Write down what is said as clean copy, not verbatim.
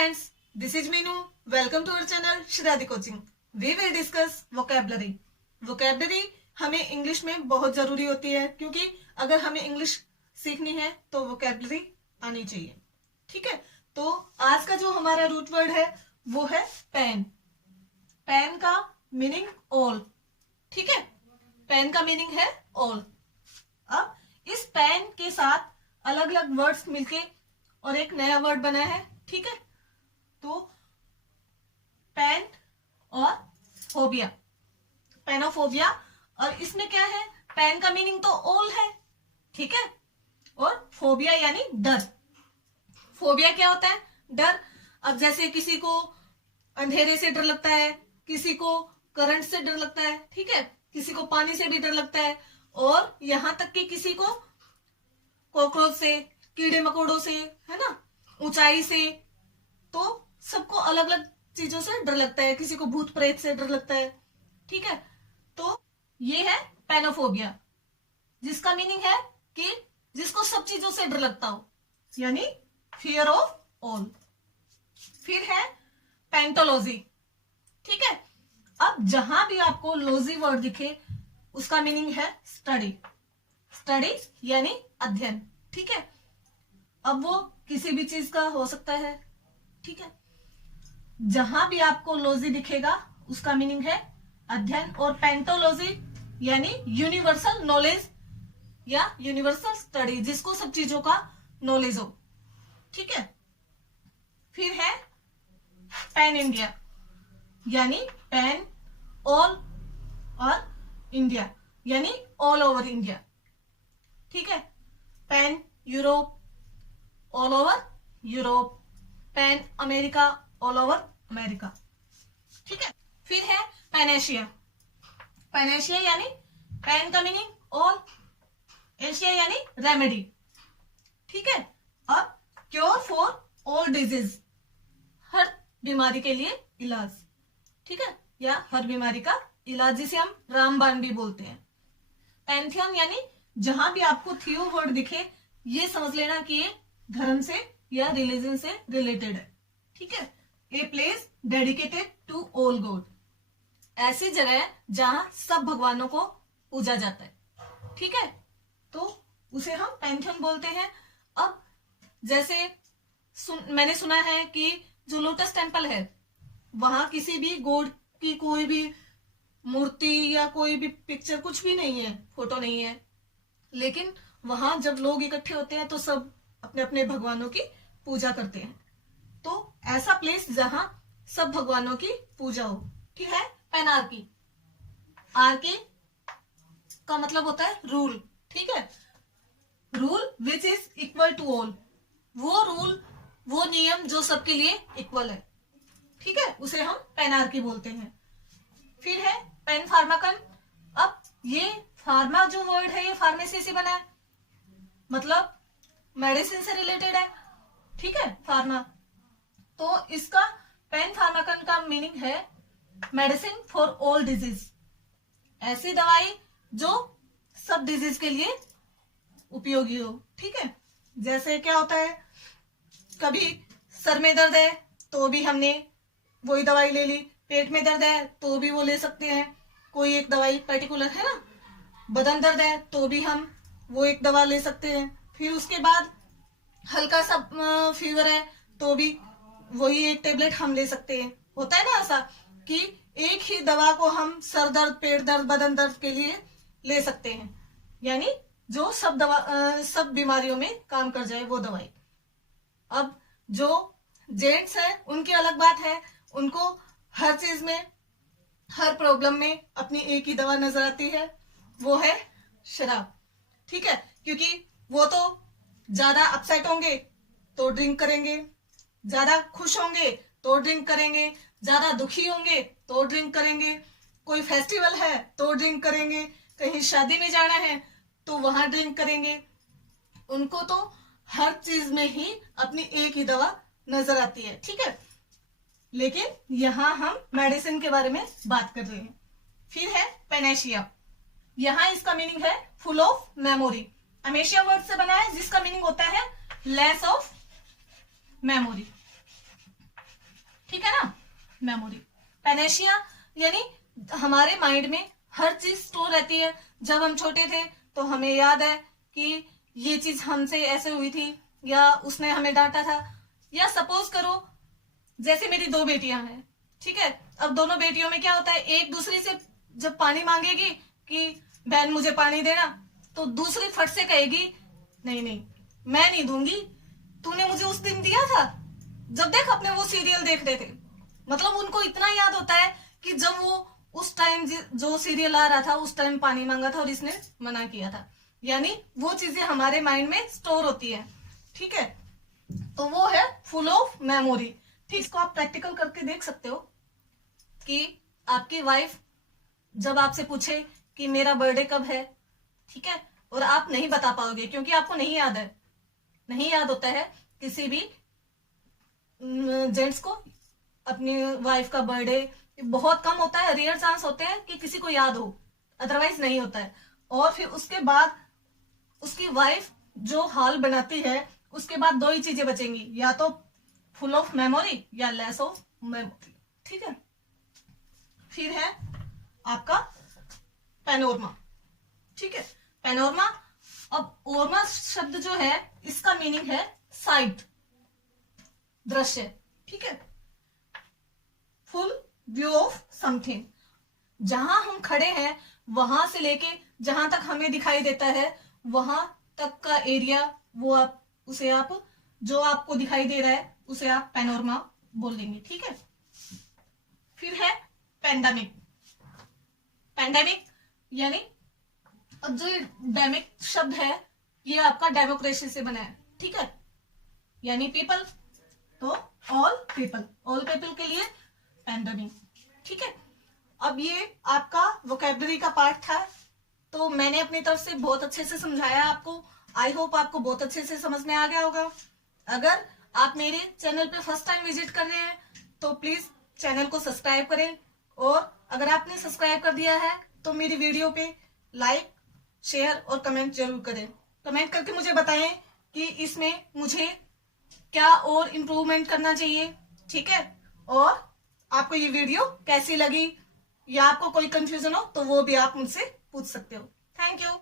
friends, this is Meenu. Welcome to our channel Shiradi Coaching. We will discuss vocabulary. Vocabulary हमें English में बहुत जरूरी होती है क्योंकि अगर हमें इंग्लिश सीखनी है तो vocabulary आनी चाहिए. ठीक है, तो आज का जो हमारा रूट वर्ड है वो है पेन. पेन का मीनिंग ऑल. ठीक है, पेन का मीनिंग है ऑल. अब इस पेन के साथ अलग अलग वर्ड्स मिलके और एक नया वर्ड बना है. ठीक है, तो पेन और फोबिया, पेनोफोबिया. और इसमें क्या है, पेन का मीनिंग तो ऑल है. ठीक है, और फोबिया यानी डर. फोबिया क्या होता है, डर. अब जैसे किसी को अंधेरे से डर लगता है, किसी को करंट से डर लगता है. ठीक है, किसी को पानी से भी डर लगता है, और यहां तक कि किसी को कॉकरोच से, कीड़े मकोड़ों से, है ना, ऊंचाई से. तो सबको अलग अलग चीजों से डर लगता है. किसी को भूत प्रेत से डर लगता है. ठीक है, तो ये है पेनोफोबिया, जिसका मीनिंग है कि जिसको सब चीजों से डर लगता हो, यानी फियर ऑफ ऑल. फिर है पेंटोलॉजी. ठीक है, अब जहां भी आपको लॉजी वर्ड दिखे उसका मीनिंग है स्टडी. स्टडी यानी अध्ययन. ठीक है, अब वो किसी भी चीज का हो सकता है. ठीक है, जहां भी आपको लॉजी दिखेगा उसका मीनिंग है अध्ययन. और पेंटोलॉजी यानी यूनिवर्सल नॉलेज या यूनिवर्सल स्टडी, जिसको सब चीजों का नॉलेज हो. ठीक है, फिर है पैन इंडिया, यानी पैन ऑल और इंडिया यानी ऑल ओवर इंडिया. ठीक है, pan Europe, all over Europe. Pan America, all over America. ठीक है, फिर है पैनेशिया. पैनेशिया यानी पैन का मीनिंग ऑल, एशिया यानी रेमेडी. ठीक है, अब क्योर फॉर ऑल डिजीज, हर बीमारी के लिए इलाज. ठीक है, या हर बीमारी का इलाज, जिसे हम रामबाण भी बोलते हैं. पैंथियन यानी जहां भी आपको थियो वर्ड दिखे ये समझ लेना कि ये धर्म से या रिलीजन से रिलेटेड है. ठीक है, a place dedicated to all god, ऐसी जगह है जहां सब भगवानों को पूजा जाता है. ठीक है, तो उसे हम पैंथियन बोलते हैं. अब जैसे मैंने सुना है कि जो लोटस टेम्पल है वहां किसी भी गॉड की कोई भी मूर्ति या कोई भी पिक्चर कुछ भी नहीं है, फोटो नहीं है, लेकिन वहां जब लोग इकट्ठे होते हैं तो सब अपने अपने भगवानों की पूजा करते हैं. तो ऐसा प्लेस जहां सब भगवानों की पूजा हो. ठीक है, पेनार्की. आर्की का मतलब होता है रूल. ठीक है, rule which is equal to all, वो रूल, वो नियम जो सबके लिए इक्वल है. ठीक है, उसे हम पेनार्की बोलते हैं. फिर है पेन फार्माकन. अब ये फार्मा जो वर्ड है ये फार्मेसी से बना है, मतलब मेडिसिन से रिलेटेड है. ठीक है, फार्मा. तो इसका पेन फार्माकन का मीनिंग है मेडिसिन फॉर ऑल डिजीज, ऐसी दवाई जो सब डिजीज के लिए उपयोगी हो. ठीक है, जैसे क्या होता है, कभी सर में दर्द है तो भी हमने वही दवाई ले ली, पेट में दर्द है तो भी वो ले सकते हैं, कोई एक दवाई पर्टिकुलर, है ना. बदन दर्द है तो भी हम वो एक दवा ले सकते हैं. फिर उसके बाद हल्का सा फीवर है तो भी वही एक टेबलेट हम ले सकते हैं. होता है ना ऐसा कि एक ही दवा को हम सर दर्द, पेट दर्द, बदन दर्द के लिए ले सकते हैं, यानी जो सब बीमारियों में काम कर जाए वो दवाई. अब जो जेंट्स है उनकी अलग बात है, उनको हर चीज में, हर प्रॉब्लम में अपनी एक ही दवा नजर आती है, वो है शराब. ठीक है, क्योंकि वो तो ज्यादा अपसेट होंगे तो ड्रिंक करेंगे, ज्यादा खुश होंगे तो ड्रिंक करेंगे, ज्यादा दुखी होंगे तो ड्रिंक करेंगे, कोई फेस्टिवल है तो ड्रिंक करेंगे, कहीं शादी में जाना है तो वहां ड्रिंक करेंगे. उनको तो हर चीज में ही अपनी एक ही दवा नजर आती है. ठीक है, लेकिन यहां हम मेडिसिन के बारे में बात कर रहे हैं. फिर है पेनेशिया. यहां इसका मीनिंग है फुल ऑफ मेमोरी. अमेशिया वर्ड से बना है जिसका मीनिंग होता है less of memory. Memory. Panacea यानी हमारे माइंड में हर चीज स्टोर रहती है। जब हम छोटे थे तो हमें याद है कि ये चीज हमसे ऐसे हुई थी, या उसने हमें डांटा था, या सपोज करो जैसे मेरी 2 बेटियां हैं, ठीक है। अब दोनों बेटियों में क्या होता है, एक दूसरी से जब पानी मांगेगी कि बहन मुझे पानी देना, तो दूसरी फट से कहेगी नहीं नहीं मैं नहीं दूंगी, तूने मुझे उस दिन दिया था जब देख अपने वो सीरियल देख रहे थे। मतलब उनको इतना याद होता है कि जब वो उस टाइम जो सीरियल आ रहा था उस टाइम पानी मांगा था और इसने मना किया था। यानी वो चीजें हमारे माइंड में स्टोर होती है, ठीक है। तो वो है फुल ऑफ मेमोरी। ठीक, इसको आप प्रैक्टिकल करके देख सकते हो कि आपकी वाइफ जब आपसे पूछे कि मेरा बर्थडे कब है, ठीक है, और आप नहीं बता पाओगे क्योंकि आपको नहीं याद है, नहीं याद होता है किसी भी जेंट्स को अपनी वाइफ का बर्थडे, बहुत कम होता है, रेयर चांस होते हैं कि किसी को याद हो, अदरवाइज नहीं होता है। और फिर उसके बाद उसकी वाइफ जो हाल बनाती है, उसके बाद 2 ही चीजें बचेंगी, या तो फुल ऑफ मेमोरी या लेस ऑफ मेमोरी, ठीक है। फिर है आपका पैनोरमा, ठीक है। पैनोरमा, अब ओरमा शब्द जो है इसका मीनिंग है साइट, दृश्य, ठीक है। फुल व्यू ऑफ समथिंग, जहां हम खड़े हैं वहां से लेके जहां तक हमें दिखाई देता है वहां तक का एरिया, वो आप उसे आप जो आपको दिखाई दे रहा है उसे आप पैनोरमा बोल देंगे, ठीक है। फिर है पेंडेमिक। पेंडेमिक यानी अब जो डेमिक शब्द है ये आपका डेमोक्रेसी से बना है, ठीक है, यानी पीपल, तो ऑल पीपल के लिए पेंडेमिक, ठीक है। अब ये आपका वोकैबुलरी का पार्ट था, तो मैंने अपनी तरफ से बहुत अच्छे से समझाया आपको। आई होप आपको बहुत अच्छे से समझ में आ गया होगा। अगर आप मेरे चैनल पे फर्स्ट टाइम विजिट कर रहे हैं तो प्लीज चैनल को सब्सक्राइब करें, और अगर आपने सब्सक्राइब कर दिया है तो मेरी वीडियो पे लाइक, शेयर और कमेंट जरूर करें। कमेंट करके मुझे बताएं कि इसमें मुझे क्या और इम्प्रूवमेंट करना चाहिए, ठीक है। और आपको ये वीडियो कैसी लगी, या आपको कोई कंफ्यूजन हो तो वो भी आप मुझसे पूछ सकते हो। Thank you.